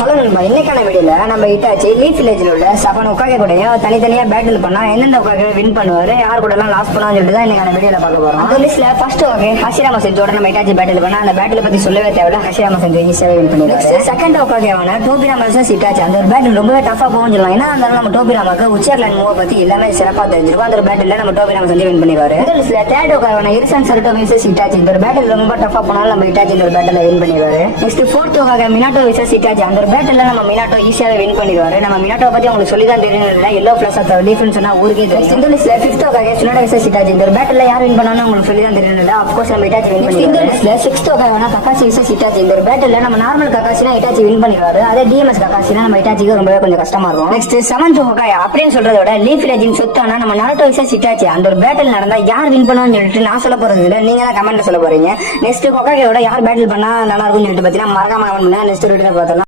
Hello நண்பா, இன்னைக்கான வீடியோல நம்ம இட்டாச்சி லீஃப் வில்லேஜ்ல உள்ள 7 உக்காகே கூடயும் தனித்தனியா பேட்டில் பண்ணா எந்தெந்த உக்காகே வின் பண்ணுவாரு, யார் கூட எல்லாம் லாஸ் பண்ணுவான்னு சொல்லிட்டு தான் இன்னைக்கான வீடியோல பார்க்க போறோம். அந்த லிஸ்ட்ல ஃபர்ஸ்ட் உக்காகே ஹஷிராமா செஞ்சோட நம்ம இட்டாச்சி பேட்டில் பண்ணா அந்த பேட்டில் பத்தி சொல்லவே தேவையில்ல, ஹஷிராமா செஞ்சு ஈஸியாவே வின் பண்ணிடுவாரு. செகண்ட் உக்காகேவான டோபிராமா வர்சஸ் இட்டாச்சி அந்த ஒரு பேட்டில் ரொம்பவே டஃபா போகும் சொல்லலாம். ஏன்னா அந்த நம்ம டோபிராமாக்கு உச்சர்லேண்ட் மூவ் பத்தி எல்லாமே சிறப்பா தெரிஞ்சிருக்கும். அந்த ஒரு பேட்டில் நம்ம டோபிராமா செஞ்சு வின் பண்ணிடுவாரு. இந்த லிஸ்ட்ல தேர்ட் உக்காகேவான இருசன் சருட்டோ வர்சஸ் இட்டாச்சி இந்த ஒரு பேட்டில் ரொம்ப டஃபா போனாலும் நம்ம இட்டாச்சி இந்த ஒரு பேட்டில் வின் பண்ணிடுவாரு. நெக்ஸ்ட் ஃபோர்த் உக்காகே மினாட்டோ வர்சஸ் இட்டாச்சி அந்த ஒரு பேட்டில் நம்ம மினாட்டோ ஈஸியாவே வின் பண்ணிடுவாரு. நம்ம மினாட்டோ பத்தி உங்களுக்கு சொல்லி தான் தெரியும். எல்லோ பிளஸ் டிஃபரன்ஸ் ஊருக்கே தெரியும். இந்த லிஸ்ட்ல ஃபிஃப்த் உக்காகே சுனோடா வர்சஸ் இட்டாச்சி இந்த ஒரு பேட்டில் யார் வின் பண்ணாலும் உங்களுக்கு சொல்லி தான் தெரியும். அப்கோர்ஸ் நம்ம இட்டாச்சி வின் பண்ணிடுவாரு. இந்த லிஸ்ட்ல சிக்ஸ்த் உக்காகேவான ககாஷி வர்சஸ் இட்டாச்சி இந்த ஒரு பேட்டில் நம்ம நார்மல் ககாஷினா இட்டாச்சி வின் பண்ணிடுவாரு. அதே டிஎம்எஸ் ககாஷினா நம்ம இட்டாச்சிக்கு ரொம்பவே கொஞ்சம் கஷ்டமா இருக்கும். நெக்ஸ்ட் செவன்த் உக்காகே அப்படின்னு சொல்றத விட லீஃப் வில்லேஜின் சொத்தானா நம்ம நாருட்டோ வர்சஸ் இட்டாச்சி அந்த ஒரு பேட்டில் நடந்தா யார் வின் பண்ணுவான்னு சொல்லிட்டு நான் சொல்ல போறது இல்ல, நீங்க தான் கமெண்ட்ல சொல்ல போறீங்க. நெக்ஸ்ட் உக்காகேவோட யார் பேட்டில் பண்ணா நல்லா இருக்கும்னு சொல்லிட்டு பாத்தீங்கன்னா மறக்காம கமெண்ட் பண்ணுங்க. நெக்ஸ்ட் வீடியோல பார்த்தலாம்.